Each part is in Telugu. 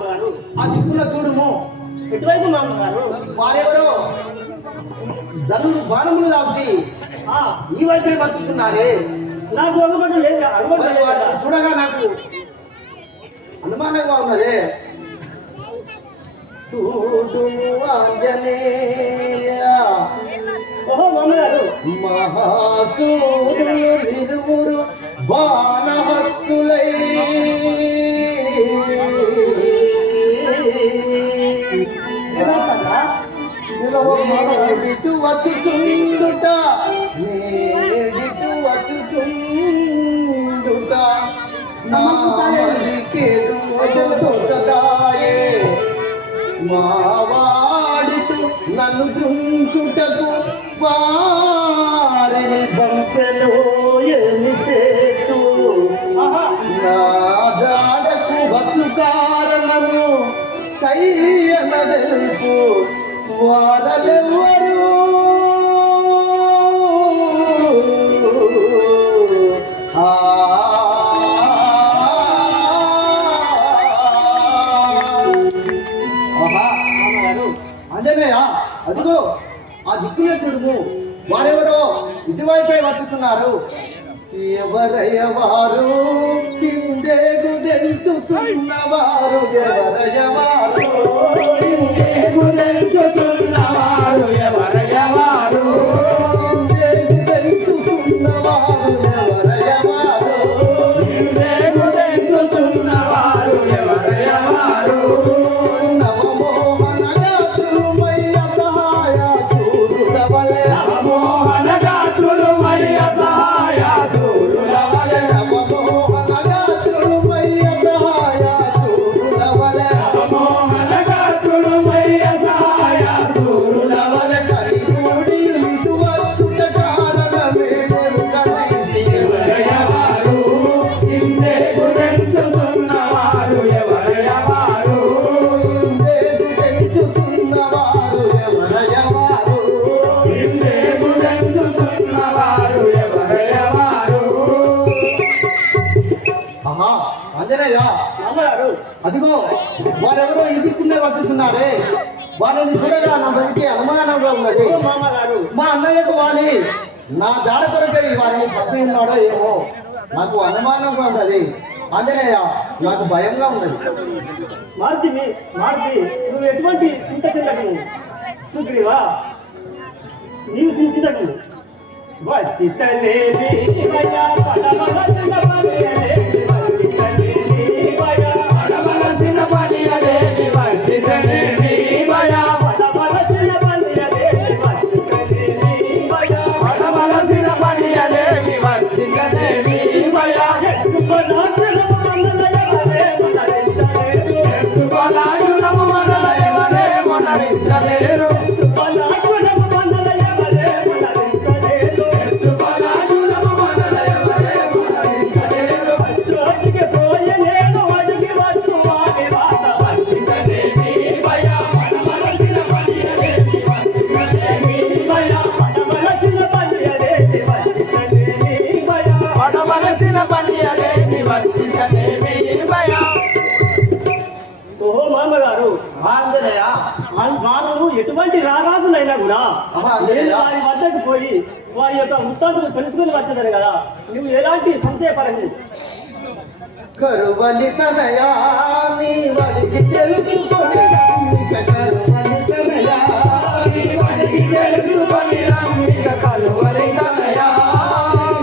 మామగారు. ఆ దిక్కున చూడుము. ఎటువైపు మామగారు? వారెవరో బాణములు దాచి ఈ వైపే బతుకుతున్నారే. నాకు అనుమానం లేదు. చూడగా నాకు అనుమానంగా ఉన్నదే. చూడు ఆంజనేయ. ఓహో మామగారు. మహాసూరులు ఇరువురు బాణహస్తులై నేడిటు వచ్చుచుండుట నేడిటు వచ్చుచుండుట నామలికేదుదాయే మావాడిటు నన్ను దృంచుటకు వారిని పంపెలో ఏమి చేతు నా దాడకు వచ్చు కారణము చెయ్యనదెల్పు వారలెవ్వరు అంజనేయ అదిగో ఆ దిక్కునే చూడుము. వారెవరో ఇటువైపే వచ్చుతున్నారు. ఎవరయ్యవారు కిందేగు తెలుచుచున్నవారు ఎవరయ్యవారు కిందేగు తెలుచుచున్నవారు ఎవరయ్యవారు కిందేగు తెలుచుచున్నవారు ఎవరయ్యవారు కిందేగు తెలుచుచున్నవారు ఎవరయ్యవారు నవమోహన గాత్రులు మయ్య సహాయ చూడుదవలే నవమోహన గాత్రులు మయ్య సహాయ చూడుదవలే నవమోహన గాత్రులు మయ్య సహాయ చూడుదవలే నవమోహన గాత్రులు మయ్య సహాయ చూడుదవలే కరిగూడి ఇటు వచ్చుట కారణమే ఎరుగనైతి ఎవరయ్యవారు ఇందేగు తెంచుచున్నవారు ఎవరయ్యవారు ఇందేగు తెంచుచున్నవారు ఎవరయ్యవారు ఇందేగు తెంచుచున్నవారు ఎవరయ్యవారు. ఆహా ఆంజనేయ మామగారు. అదిగో వారెవరో ఎదుర్కొనే వచ్చుతున్నారే. వారిని చూడగా నా బయటికి అనుమానంగా ఉన్నది. ఓ మామగారు. మా అన్నయ్యకు వాలి నా జాడ కొరకై వారిని పట్టుకున్నాడో ఏమో నాకు అనుమానంగా ఉన్నది. ఆంజనేయ నాకు భయంగా ఉన్నది. మారుతి నువ్వు ఎటువంటి చింత చెందకు సుగ్రీవా. నీవు చింతకు వచ్చితలేవి పడవలసిన పని అదేవి పడవలసిన పని అదేవి వచ్చితలేవి పడవలసిన పని అదేవి పడవలసిన పని అదేవి వచ్చితలేవి ఎత్తుకొలాడునము మనల ఎవరే మొనరించలేరు ఎత్తుకొలాడునము మనల ఎవరే మొనరించలేరు చోటికి పోయలేను అడిగి వచ్చు వాడి వాత వచ్చితలేవి పడవలసిన పని అదేవి వచ్చితలేవి పడవలసిన పని అదేవి వచ్చితలేవి పడవలసిన పని అదేవి వచ్చితలేవి. ఓహో మామగారు. ఆంజనేయ వారు ఎటువంటి రారాజులైనా కూడా నేను వారి వద్దకు పోయి వారి యొక్క వృత్తాంతులు తెలుసుకుని వచ్చేదాను కదా. నువ్వు ఎలాంటి సంశయపడదు. కరువలితనయా నీ వడికి తెలుసుకొని రమ్మిక కరువలితనయా నీ వడికి తెలుసుకొని రమ్మిక కరువలితనయా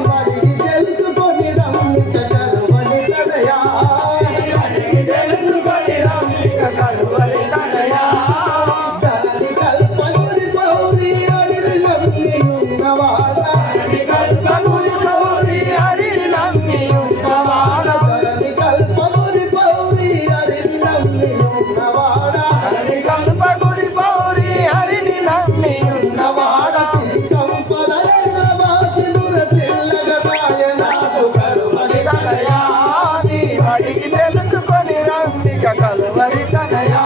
వడికి తెలుసుకొని రమ్మిక కరువలితనయా వడికి తెలుసుకొని రమ్మిక కరువలితనయా ధరణి కల్పగురి పౌరి అడిరి నమ్మి ఉన్నవాడ ధరణి కల్పగురి పౌరి అడిరి నమ్మి ఉన్నవాడ ధరణి కల్పగురి పౌరి అడిరి నమ్మి ఉన్నవాడ ధరణి కల్పగురి పౌరి అడిరి నమ్మి ఉన్నవాడ కంపదైన బాకిలుర తెల్లగమాయ నాకు కరువలితనయా నీ వడికి తెలుసుకొని రమ్మిక కలువరితనయా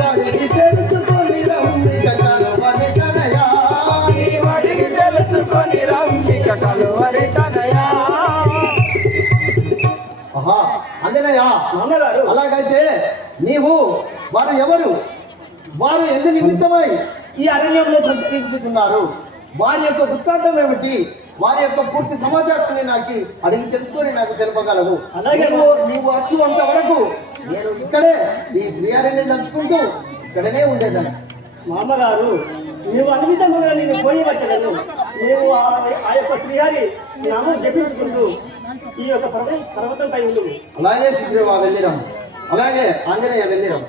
వడికి తెలుసుకొని రమ్మిక కలువరితనయా నీ వడికి తెలుసుకొని రమ్మిక కలువరితనయా. ఆహా అంజనేయ మామగారు. అలాగైతే నీవు వారు ఎవరు, వారు ఎందు నిమిత్తమై ఈ అరణ్యంలో సంచరించుతున్నారు, వారి యొక్క వృత్తాంతం ఏమిటి, వారి యొక్క పూర్తి సమాచారాన్ని నాకు అడిగి తెలుసుకొని నాకు తెలుపగలవు. నీవు వచ్చేంత వరకు నేను ఇక్కడే ఈ శ్రీహరిని దంచుకుంటూ ఇక్కడనే ఉండేదాన్ని. మామగారు నీవు అన్నితంగా నేను పోయి వచ్చాను. నీవు ఆ యొక్క శ్రీహరి నామం జపించుకుంటూ ఈ యొక్క పర్వతంపై ఉండు. అలాగే సుగ్రీవ వెళ్ళిరం, అలాగే ఆంజనేయ వెళ్ళిరం.